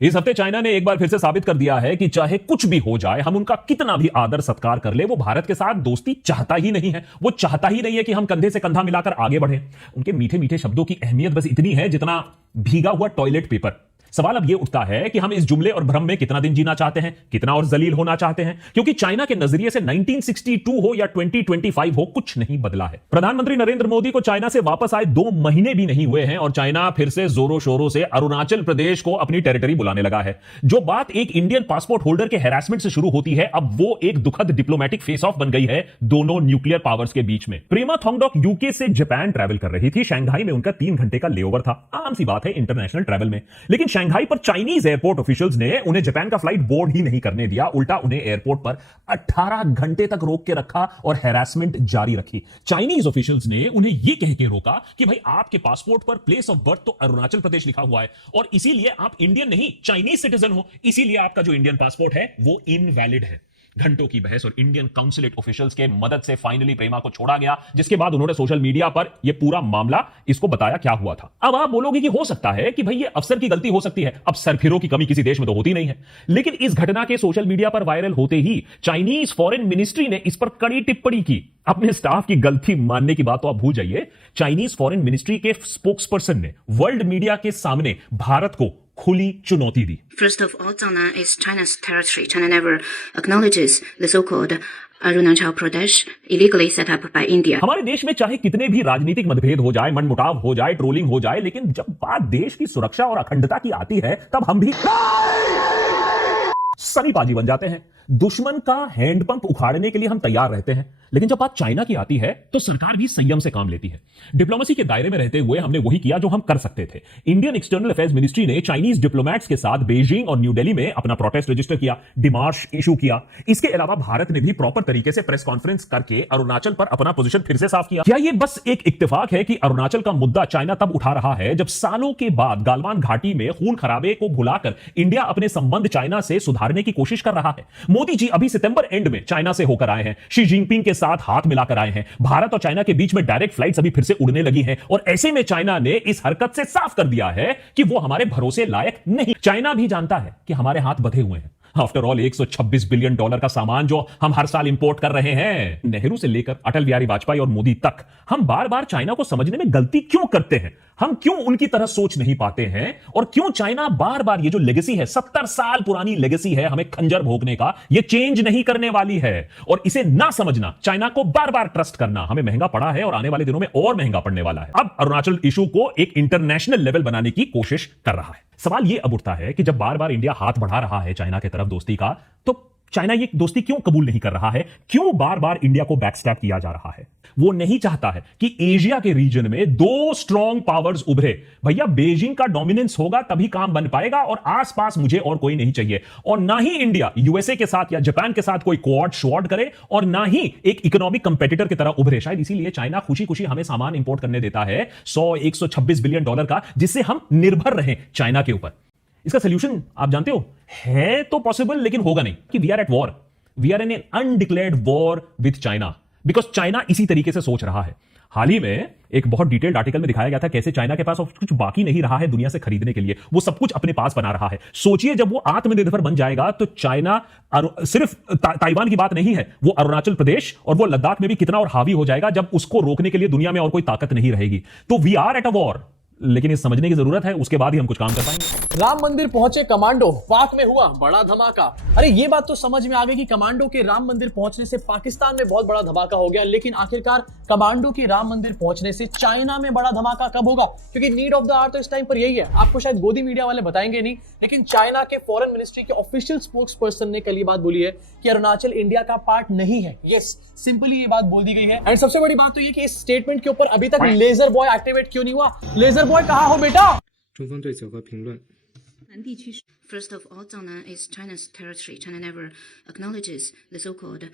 इस हफ्ते चाइना ने एक बार फिर से साबित कर दिया है कि चाहे कुछ भी हो जाए, हम उनका कितना भी आदर सत्कार कर ले, वो भारत के साथ दोस्ती चाहता ही नहीं है। वो चाहता ही नहीं है कि हम कंधे से कंधा मिलाकर आगे बढ़े। उनके मीठे मीठे शब्दों की अहमियत बस इतनी है जितना भीगा हुआ टॉयलेट पेपर। सवाल अब यह उठता है कि हम इस जुमले और भ्रम में कितना दिन जीना चाहते हैं, कितना और जलील होना चाहते हैं, क्योंकि चाइना के नजरिए से 1962 हो या 2025 हो, कुछ नहीं बदला है। प्रधानमंत्री नरेंद्र मोदी को चाइना से वापस आए 2 महीने भी नहीं हुए हैं और चाइना फिर से जोरों शोरों से अरुणाचल प्रदेश को अपनी टेरिटरी बुलाने लगा है। जो बात एक इंडियन पासपोर्ट होल्डर के हैरेसमेंट से शुरू होती है, अब वो एक दुखद डिप्लोमेटिक फेस ऑफ बन गई है दोनों न्यूक्लियर पावर्स के बीच में। प्रेमा थोंगडॉक यूके से जापान ट्रैवल कर रही थी। शंघाई में उनका 3 घंटे का लेओवर था। आम सी बात है इंटरनेशनल ट्रैवल में, लेकिन शंघाई पर चाइनीज एयरपोर्ट ऑफिशियल्स ने उन्हें जापान का फ्लाइट बोर्ड ही नहीं करने दिया, उल्टा उन्हें एयरपोर्ट पर 18 घंटे तक रोक के रखा और हैरेसमेंट जारी रखी। चाइनीज ऑफिशियल्स ने उन्हें यह कह के रोका कि भाई आपके पासपोर्ट पर प्लेस ऑफ बर्थ तो अरुणाचल प्रदेश लिखा हुआ है और इसीलिए आप इंडियन नहीं चाइनीज सिटीजन हो, इसीलिए आपका जो इंडियन पासपोर्ट है वो इनवैलिड है। घंटों की बहस और इंडियन काउंसिलेट ऑफिशियल्स के मदद से फाइनली प्रेमा को छोड़ा गया, जिसके बाद उन्होंने सोशल मीडिया पर यह पूरा मामला इसको बताया क्या हुआ था। अब आप बोलोगे कि हो सकता है कि भाई ये अफसर की गलती हो सकती है, अब सरफिरों की कमी किसी देश में तो होती नहीं है। लेकिन इस घटना के सोशल मीडिया पर वायरल होते ही चाइनीज फॉरेन मिनिस्ट्री ने इस पर कड़ी टिप्पणी की। अपने स्टाफ की गलती मानने की बात तो आप भूल जाइए। चाइनीज फॉरेन मिनिस्ट्री के स्पोक्सपर्सन ने वर्ल्ड मीडिया के सामने भारत को खुली चुनौती दी। First of all, Zhejiang is China's territory. China never acknowledges the so-called Arunachal Pradesh illegally set up by India. हमारे देश में चाहे कितने भी राजनीतिक मतभेद हो जाए, मनमुटाव हो जाए, ट्रोलिंग हो जाए, लेकिन जब बात देश की सुरक्षा और अखंडता की आती है, तब हम भी सनीपाजी बन जाते हैं। दुश्मन का हैंडपंप उखाड़ने के लिए हम तैयार रहते हैं, लेकिन जब बात चाइना की आती है तो सरकार भी संयम से काम लेती है। डिप्लोमेसी के दायरे में रहते हुए हमने वही किया जो हम कर सकते थे। इंडियन एक्सटर्नल अफेयर्स मिनिस्ट्री ने चाइनीज डिप्लोमेट्स के साथ बीजिंग और न्यू दिल्ली में अपना प्रोटेस्ट रजिस्टर किया, डिमार्श इशू किया। इसके अलावा भारत ने भी प्रॉपर तरीके से प्रेस कॉन्फ्रेंस करके अरुणाचल पर अपना पोजीशन फिर से साफ किया। क्या यह बस एक इत्तेफाक है कि अरुणाचल का मुद्दा चाइना तब उठा रहा है जब सालों के बाद गालवान घाटी में खून खराबे को भुलाकर इंडिया अपने संबंध चाइना से सुधारने की कोशिश कर रहा है? मोदी जी अभी सितंबर एंड में चाइना से होकर आए हैं, शी जिनपिंग के साथ हाथ मिलाकर आए हैं। भारत और चाइना के बीच में डायरेक्ट फ्लाइट्स अभी फिर से उड़ने लगी हैं और ऐसे में चाइना ने इस हरकत से साफ कर दिया है कि वो हमारे भरोसे लायक नहीं। चाइना भी जानता है कि हमारे हाथ बंधे हुए हैं। आफ्टर ऑल $126 बिलियन का सामान जो हम हर साल इंपोर्ट कर रहे हैं। नेहरू से लेकर अटल बिहारी वाजपेयी और मोदी तक हम बार बार चाइना को समझने में गलती क्यों करते हैं? हम क्यों उनकी तरह सोच नहीं पाते हैं? और क्यों चाइना बार बार ये जो लेगेसी है, 70 साल पुरानी लेगेसी है हमें खंजर भोगने का, ये चेंज नहीं करने वाली है। और इसे ना समझना, चाइना को बार बार ट्रस्ट करना हमें महंगा पड़ा है और आने वाले दिनों में और महंगा पड़ने वाला है। अब अरुणाचल इशू को एक इंटरनेशनल लेवल बनाने की कोशिश कर रहा है। सवाल यह अब उठता है कि जब बार बार इंडिया हाथ बढ़ा रहा है चाइना की तरफ दोस्ती का, तो चाइना ये दोस्ती क्यों कबूल नहीं कर रहा है? क्यों बार बार इंडिया को बैकस्टैप किया जा रहा है? वो नहीं चाहता है कि एशिया के रीजन में 2 स्ट्रॉन्ग पावर्स उभरे। भैया बीजिंग का डोमिनेंस होगा तभी काम बन पाएगा और आसपास मुझे और कोई नहीं चाहिए। और ना ही इंडिया यूएसए के साथ या जापान के साथ कोई क्वाड शॉर्ट करे और ना ही एक इकोनॉमिक कंपेटिटर की तरह उभरे। शायद इसीलिए चाइना खुशी खुशी हमें सामान इंपोर्ट करने देता है $126 बिलियन का, जिससे हम निर्भर रहें चाइना के ऊपर। इसका सोल्यूशन आप जानते हो, है तो पॉसिबल लेकिन होगा नहीं, कि we are at war, we are in an undeclared war with China, because China इसी तरीके से सोच रहा है। हाल ही में एक बहुत डिटेल्ड आर्टिकल में दिखाया गया था कैसे चाइना के पास कुछ बाकी नहीं रहा है दुनिया से खरीदने के लिए, वो सब कुछ अपने पास बना रहा है। सोचिए जब वो आत्मनिर्भर बन जाएगा तो चाइना सिर्फ ताइवान की बात नहीं है, वो अरुणाचल प्रदेश और वो लद्दाख में भी कितना और हावी हो जाएगा जब उसको रोकने के लिए दुनिया में और कोई ताकत नहीं रहेगी। तो we are at a war, लेकिन ये समझने की जरूरत है, उसके बाद ही हम कुछ काम कर पाएंगे। राम मंदिर पहुंचे कमांडो, पाक में हुआ बड़ा धमाका। अरे ये बात तो समझ में आ गई कि कमांडो के राम मंदिर पहुंचने से पाकिस्तान में बहुत बड़ा धमाका हो गया, लेकिन आखिरकार कमांडो के राम मंदिर पहुंचने से चाइना में बड़ा धमाका कब होगा? क्योंकि नीड ऑफ द आवर तो इस टाइम पर यही है। आपको शायद गोदी मीडिया वाले बताएंगे नहीं, लेकिन चाइना के फॉरेन मिनिस्ट्री के ऑफिशियल स्पोक्स पर्सन ने कल ये बात बोली है कि अरुणाचल इंडिया का पार्ट नहीं है। यस, सिंपली ये बात बोल दी गई है। एंड सबसे बड़ी बात तो ये कि इस स्टेटमेंट के ऊपर अभी तक लेजर बॉय एक्टिवेट क्यों नहीं हुआ? लेजर बॉय कहाँ हो बेटा? 中方对此有何评论？ First of all, Zhejiang is China's territory. China never acknowledges the so-called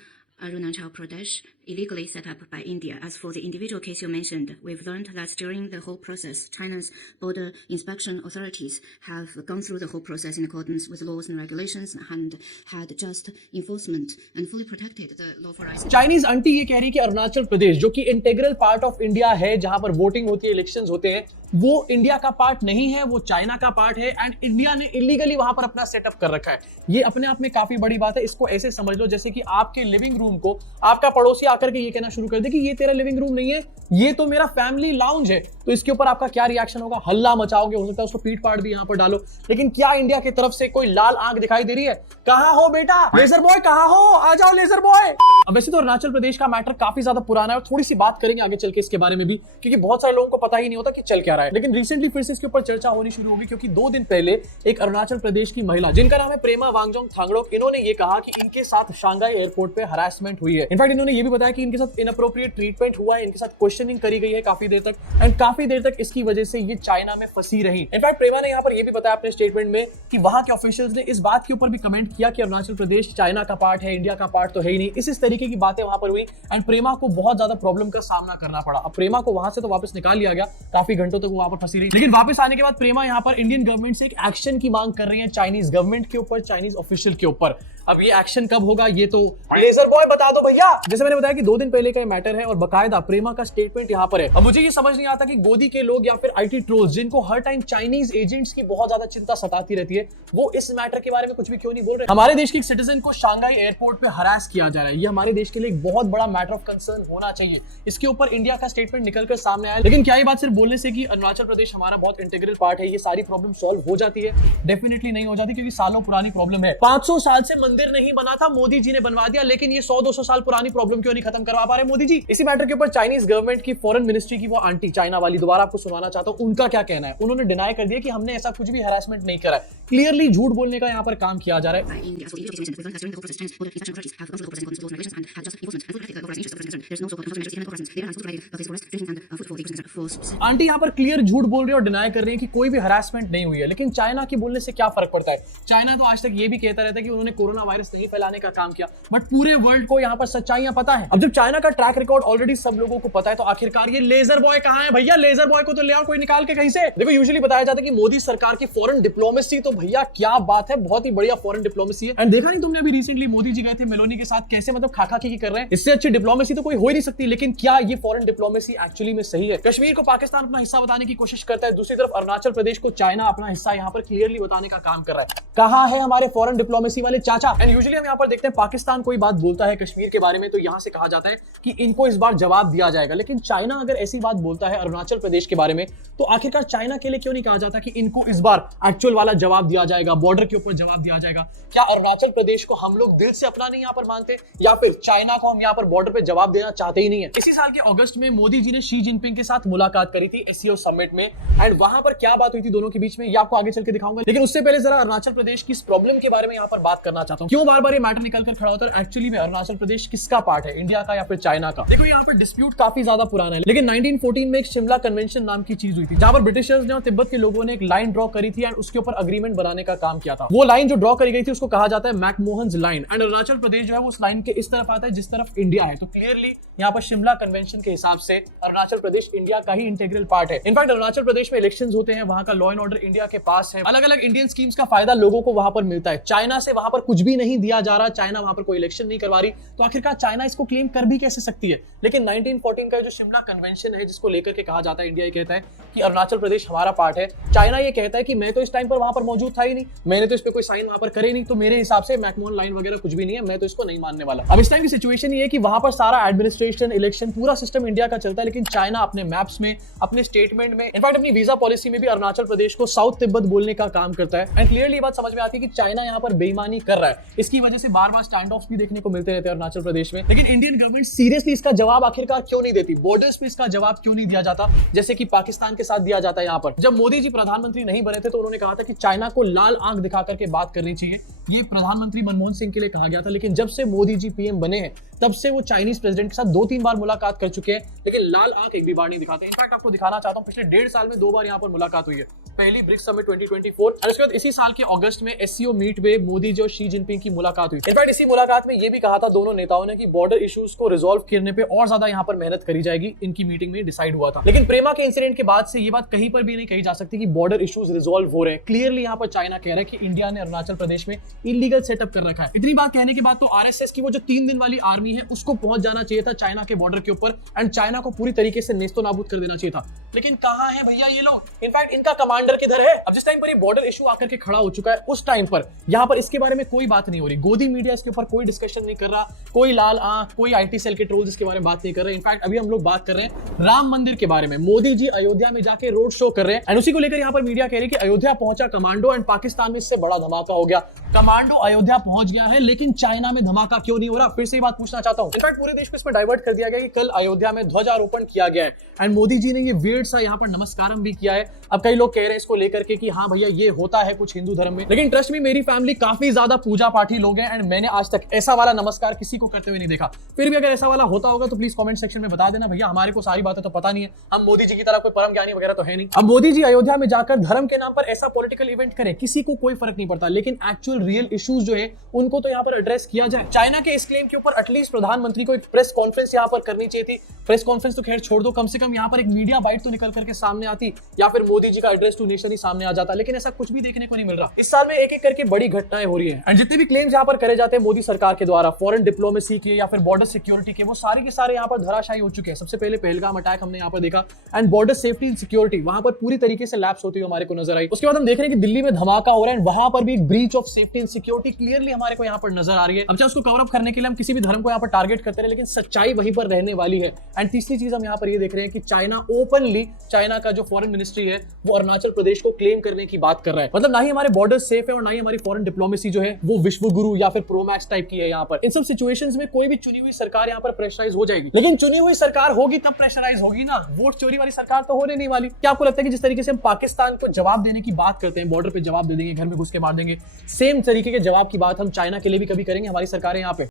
Arunachal Pradesh illegally set up by India. As for the individual case you mentioned, we've learned that during the whole process, China's border inspection authorities have gone through the whole process in accordance with laws and regulations and had just enforcement and fully protected the lawful rights. Chinese aunty ये कह रही है कि अरुणाचल प्रदेश जो कि integral part of India है, जहां पर वोटिंग होती है, इलेक्शंस होते हैं, वो इंडिया का पार्ट नहीं है, वो चाइना का पार्ट है एंड इंडिया ने इलीगली वहां पर अपना सेटअप कर रखा है। ये अपने आप में काफी बड़ी बात है। इसको ऐसे समझ लो जैसे कि आपके लिविंग रूम को आपका पड़ोसी आकर के ये कहना शुरू कर दे कि ये तेरा लिविंग रूम नहीं है, ये तो मेरा फैमिली लाउंज है। तो इसके ऊपर आपका क्या रिएक्शन होगा? हल्ला मचाओगे, हो सकता है उसको पीट पाट भी यहां पर डालो। लेकिन क्या इंडिया की तरफ से कोई लाल आंख दिखाई दे रही है? कहां हो बेटा लेजर बॉय, कहां हो, आ जाओ लेजर बॉय। अब वैसे तो अरुणाचल प्रदेश का मैटर काफी ज्यादा पुराना है और थोड़ी सी बात करेंगे आगे चल के इसके बारे में भी, क्योंकि बहुत सारे लोगों को पता ही नहीं होता कि चल क्या रहा है। लेकिन रिसेंटली फिर से इसके ऊपर चर्चा होनी शुरू होगी, क्योंकि 2 दिन पहले एक अरुणाचल प्रदेश की महिला जिनका नाम है प्रेमा वांगजोंग थांगड़ोक, इन्होंने ये कहा कि इनके साथ शांघाई एयरपोर्ट पे हरासमेंट हुई है। इनफैक्ट इन्होंने ये भी बताया कि इनके साथ इनअप्रोप्रिएट ट्रीटमेंट हुआ है, इनके साथ क्वेश्चनिंग करी गई है काफी देर तक एंड काफी देर तक इसकी वजह से ये चाइना में फंसी रही। इनफैक्ट प्रेमा ने यहाँ पर ये भी बताया अपने स्टेटमेंट में कि वहां के ऑफिशियल्स ने इस बात के ऊपर भी कमेंट किया कि अरुणाचल प्रदेश चाइना का पार्ट है, इंडिया का पार्ट तो है ही नहीं। इस तरीके की बातें वहां पर हुई एंड प्रेमा को बहुत ज्यादा प्रॉब्लम का सामना करना पड़ा। अब प्रेमा को वहां से तो वापस निकाल लिया गया, काफी घंटों तक वो वहां पर फंसी रही, लेकिन वापस आने के बाद प्रेमा यहाँ पर इंडियन गवर्नमेंट से एक एक्शन की मांग कर रही है, चाइनीज गवर्नमेंट के ऊपर, चाइनीज ऑफिशियल के ऊपर। अब ये एक्शन कब होगा ये तो लेजर बॉय बता दो भैया। जैसे मैंने बताया कि 2 दिन पहले का ये मैटर है और बकायदा प्रेमा का स्टेटमेंट यहाँ पर है। अब मुझे ये समझ नहीं आता कि गोदी के लोग या फिर आईटी ट्रोल्स जिनको हर टाइम चाइनीज एजेंट्स की बहुत ज्यादा चिंता सताती रहती है, वो इस मैटर के बारे में कुछ भी क्यों नहीं बोल रहे। हमारे देश के एक सिटीजन को शांघाई एयरपोर्ट पे हरास किया जा रहा है, ये हमारे देश के लिए एक बहुत बड़ा मैटर ऑफ कंसर्न होना चाहिए। इसके ऊपर इंडिया का स्टेटमेंट निकलकर सामने आया। लेकिन क्या ये बात सिर्फ बोलने से कि अरुणाचल प्रदेश हमारा बहुत इंटीग्रल पार्ट है, ये सारी प्रॉब्लम सॉल्व हो जाती है? डेफिनेटली नहीं हो जाती, क्योंकि सालों पुरानी प्रॉब्लम है। 500 साल से मंदिर नहीं बना था, मोदी जी ने बनवा दिया, लेकिन ये 100-200 साल पुरानी प्रॉब्लम क्यों नहीं खत्म करवा पा रहे मोदी जी? इसी मैटर के ऊपर चाइनीज गवर्नमेंट की फॉरेन मिनिस्ट्री की वो आंटी चाइना वाली, दोबारा आपको सुनाना चाहता हूं उनका क्या कहना है। उन्होंने डिनाई कर दिया कि हमने ऐसा कुछ भी हैरेसमेंट नहीं करा है, क्लियरली झूठ बोलने का यहाँ पर काम किया जा रहा है। By India. So the individual cases mentioned with the Chinese border international authorities have also local presence according to the regulations and have just enforcement and full interest in corporate interests. There's no so-called conflict of interest in the corporations. They are also providing of this forest, fishing and food for the business force. Aunty यहाँ पर clear झूठ बोल रही है और deny कर रही है कि कोई भी हरासमेंट नहीं हुई है। लेकिन चाइना के बोलने से क्या फर्क पड़ता है? चाइना तो आज तक ये भी कहता रहता है कि उन्होंने कोरोना वायरस नहीं फैलाने का काम किया, बट पूरे वर्ल्ड को यहाँ पर सच्चाइयां पता है। अब जब चाइना का ट्रैक रिकॉर्ड ऑलरेडी सब लोगों को पता है, तो आखिरकार ये लेजर बॉय कहाँ है भैया? लेजर बॉय को तो ले आओ कोई निकाल के कहीं से। देखो यूजुअली बताया जाता है कि मोदी सरकार की फॉरेन डिप्लोमेसी, तो भैया क्या बात है, बहुत ही बढ़िया फॉरेन डिप्लोमेसी है। एंड देखा नहीं तुमने अभी रिसेंटली मोदी जी गए थे मेलोनी के साथ, कैसे मतलब खाखा की कर रहे हैं? इससे अच्छी डिप्लोमेसी तो कोई हो ही नहीं सकती। लेकिन क्या ये फॉरेन डिप्लोमेसी एक्चुअली में सही है? कश्मीर को पाकिस्तान अपना हिस्सा बताने की कोशिश करता है, दूसरी तरफ अरुणाचल प्रदेश को चाइना अपना हिस्सा यहाँ पर क्लियरली बताने का काम कर रहा है। कहां है हमारे फॉरेन डिप्लोमेसी वाले चाचा? एंड यूजुअली हम यहाँ पर देखते हैं पाकिस्तान कोई बात बोलता है कश्मीर के बारे में तो यहां से कहा जाता है कि इनको इस बार जवाब दिया जाएगा। लेकिन चाइना अगर ऐसी बात बोलता है अरुणाचल प्रदेश के बारे में, तो आखिरकार चाइना के लिए क्यों नहीं कहा जाता कि इनको इस बार एक्चुअल वाला जवाब दिया जाएगा, बॉर्डर के ऊपर जवाब दिया जाएगा? क्या अरुणाचल प्रदेश को हम लोग दिल से अपना नहीं यहाँ पर मानते, या फिर चाइना को हम यहाँ पर बॉर्डर पे जवाब देना चाहते ही नहीं है? इसी साल के अगस्त में मोदी जी ने शी जिनपिंग के साथ मुलाकात करी थी एससीओ समिट में, एंड वहां पर क्या बात हुई थी दोनों के बीच में, ये आपको आगे चल के दिखाऊंगा। लेकिन उससे पहले जरा अरुणाचल प्रदेश की इस प्रॉब्लम के बारे में यहाँ पर बात करना चाहता हूँ। क्यों बार बार ये मैटर निकल कर खड़ा होता है? एक्चुअली में अरुणाचल प्रदेश किसका पार्ट है, इंडिया का या फिर चाइना का? देखो यहाँ पर डिस्प्यूट काफी ज्यादा पुराना है, लेकिन 1914 में एक शिमला कन्वेंशन नाम की चीज हुई थी, जहां पर ब्रिटिशर्स ने और तिब्बत के लोगों ने एक लाइन ड्रॉ करी थी एंड उसके ऊपर अग्रीमेंट बनाने का काम किया था। वो लाइन जो ड्रॉ करी गई थी उसको कहा जाता है मैकमोहन्स लाइन, एंड अरुणाचल प्रदेश जो है वो उस लाइन के इस तरफ आता है जिस तरफ इंडिया है। तो क्लियरली यहाँ पर शिमला कन्वेंशन के हिसाब से अरुणाचल प्रदेश इंडिया का ही इंटीग्रल पार्ट है। इनफैक्ट अरुणाचल प्रदेश में इलेक्शंस होते हैं, वहां का लॉ एंड ऑर्डर इंडिया के पास है, अलग अलग इंडियन स्कीम्स का फायदा लोगों को वहां पर मिलता है। चाइना से वहां पर कुछ भी नहीं दिया जा रहा, चाइना वहां पर कोई इलेक्शन नहीं करवा रही, तो आखिरकार चाइना इसको क्लेम कर भी कैसे सकती है? लेकिन 1914 का जो शिमला कन्वेंशन है जिसको लेकर के कहा जाता है, इंडिया ये कहता है कि अरुणाचल प्रदेश हमारा पार्ट है, चाइना ये कहता है कि मैं तो इस टाइम पर वहां पर मौजूद था ही नहीं, मैंने तो इस पे कोई साइन वहां पर करे नहीं, तो मेरे हिसाब से मैकमोहन लाइन वगैरह कुछ भी नहीं है, मैं तो इसको नहीं मानने वाला। अब इस टाइम की सिचुएशन ये है कि वहां पर सारा एडमिनिस्ट्रेशन, इलेक्शन, पूरा सिस्टम इंडिया का चलता है, लेकिन चाइना अपने मैप्स में, अपने स्टेटमेंट में, इनफैक्ट अपनी वीजा पॉलिसी में भी अरुणाचल प्रदेश को साउथ तिब्बत बोलने का काम करता है। एंड क्लियरली ये बात समझ में आती है कि चाइना यहाँ पर बेईमानी कर रहा है। इसकी वजह से बार बार स्टैंड ऑफ भी देखने को मिलते रहते हैं अरुणाचल प्रदेश में। लेकिन इंडियन गवर्नमेंट सीरियसली इसका जवाब आखिरकार क्यों नहीं देती? बॉर्डर्स पे इसका जवाब क्यों नहीं दिया जाता जैसे कि पाकिस्तान के साथ दिया जाता है? यहाँ पर जब मोदी जी प्रधानमंत्री नहीं बने थे तो उन्होंने कहा था कि चाइना को लाल आंख दिखा करके बात करनी चाहिए, ये प्रधानमंत्री मनमोहन सिंह के लिए कहा गया था। लेकिन जब से मोदी जी पीएम बने हैं तब से वो चाइनीज प्रेसिडेंट के साथ 2-3 बार मुलाकात कर चुके हैं, लेकिन लाल आंख एक भी बार नहीं दिखाते। इनफैक्ट आपको दिखाना चाहता हूं, पिछले 1.5 साल में 2 बार यहाँ पर मुलाकात हुई है। पहली ब्रिक्स समिट 2024 और उसके बाद इसी साल के अगस्त में एससीओ मीट में मोदी जी और शी जिनपिंग की मुलाकात हुई। इनफैक्ट इसी मुलाकात में ये भी कहा था दोनों नेताओं ने कि बॉर्डर इश्यूज को रिजॉल्व करने पे और ज्यादा यहाँ पर मेहनत करी जाएगी, इनकी मीटिंग में डिसाइड हुआ था। लेकिन प्रेमा के इंसिडेंट के बाद से ये बात कहीं पर भी नहीं कही जा सकती कि बॉर्डर इश्यूज रिजॉल्व हो रहे हैं। क्लियरली यहाँ पर चाइना कह रहा है कि इंडिया ने अरुणाचल प्रदेश में इलीगल सेटअप कर रखा है। इतनी बात कहने के बाद तो आरएसएस की वो जो 3 दिन वाली आर्मी है उसको पहुंच जाना चाहिए था चाइना के बॉर्डर के ऊपर एंड चाइना को पूरी तरीके से नेस्तो नाबूद कर देना चाहिए था। लेकिन कहां है भैया ये लोग? इनफैक्ट इनका कमांडर किधर है? अब जिस टाइम पर ये बॉर्डर इशू आकर के खड़ा हो चुका है उस टाइम पर यहां पर इसके बारे में कोई बात नहीं हो रही। गोदी मीडिया इसके ऊपर कोई डिस्कशन नहीं कर रहा, कोई लाल आंख, कोई आईटी सेल के ट्रोल्स इसके बारे में बात नहीं कर रहे। इनफैक्ट अभी हम लोग बात कर रहे हैं राम मंदिर के बारे में। मोदी जी अयोध्या में जाके रोड शो कर रहे हैं एंड उसी को लेकर यहां पर मीडिया कह रही है कि अयोध्या पहुंचा कमांडो एंड पाकिस्तान में इससे बड़ा धमाका हो गया। कमांडो अयोध्या पहुंच गया है लेकिन चाइना में धमाका क्यों नहीं हो रहा? फिर से ये बात पूछना चाहता हूं। इनफैक्ट पूरे देश को इसमें डाइवर्ट कर दिया गया कि कल अयोध्या में ध्वजारोपण किया गया है एंड मोदी जी ने ये वेट सा यहां पर नमस्कारम भी किया है। अब कई लोग कह रहे हैं इसको लेकर के कि हाँ भैया ये होता है कुछ हिंदू धर्म में, लेकिन ट्रस्ट मी मेरी फैमिली काफी ज्यादा पूजा पाठी लोग हैं एंड मैंने आज तक ऐसा वाला नमस्कार किसी को करते हुए नहीं देखा। फिर भी अगर ऐसा वाला होता होगा तो प्लीज कमेंट सेक्शन में बता देना भैया, हमारे को सारी बातें तो पता नहीं है, हम मोदी जी की तरह कोई परम ज्ञानी वगैरह तो है नहीं। अब मोदी जी अयोध्या में जाकर धर्म के नाम पर ऐसा पॉलिटिकल इवेंट करें किसी को कोई फर्क नहीं पड़ता, लेकिन एक्चुअल रियल इश्यूज जो है उनको तो यहाँ पर एड्रेस किया जाए। चाइना के इस क्लेम के ऊपर एटलीस्ट प्रधानमंत्री को एक प्रेस कॉन्फ्रेंस यहाँ पर करनी चाहिए थी। प्रेस कॉन्फ्रेंस तो खैर छोड़ दो, कम से कम यहाँ पर एक मीडिया बाइट तो निकल करके सामने आती या फिर मोदी जी का एड्रेस टू नेशन ही सामने आ जाता, लेकिन ऐसा कुछ भी देखने को नहीं मिल रहा। इस साल में एक एक करके बड़ी घटनाएं हो रही है एंड जितने भी क्लेम्स यहाँ पर करे जाते हैं मोदी सरकार के द्वारा फॉरेन डिप्लोमेसी के या फिर बॉर्डर सिक्योरिटी के, वो सारे के सारे यहाँ पर धराशायी हो चुके हैं। सबसे पहले पहलगाम अटैक हमने यहाँ पर देखा and border safety and security वहां पर पूरी तरीके से लैप्स होती हुई हमारे को नजर आई। उसके बाद हम देख रहे हैं कि दिल्ली में धमाका हो रहा है, वहां पर भी एक breach of safety and security clearly हमारे को यहाँ पर नजर आ रही है। अब चाहे उसको कवर अप करने के लिए हम किसी भी धर्म को यहाँ पर टारगेट करते रहे, लेकिन सच्चाई वहीं पर रहने वाली है। एंड तीसरी चीज हम यहाँ पर ये देख रहे हैं कि चाइना ओपनली, चाइना का जो फॉरेन मिनिस्ट्री है वो अरुणाचल प्रदेश को क्लेम करने की बात कर रहा है। मतलब ना ही हमारे बॉर्डर सेफ है और ना ही हमारी फॉरेन डिप्लोमेसी जो है वो विश्व गुरु या फिर प्रोमैक्स टाइप की है। यहाँ पर इन सब सिचुएशंस में कोई भी चुनी हुई सरकार यहाँ पर प्रेशराइज हो जाएगी, लेकिन चुनी हुई सरकार होगी तब प्रेशराइज होगी ना, वोट चोरी वाली सरकार तो होने नहीं वाली। क्या आपको लगता है कि जिस तरीके से हम पाकिस्तान को जवाब देने की बात करते हैं, बॉर्डर पे जवाब दे देंगे, घर में घुस के मार देंगे, सेम तरीके के जवाब की बात हम चाइना के लिए भी कभी करेंगे हमारी सरकारें यहाँ पे?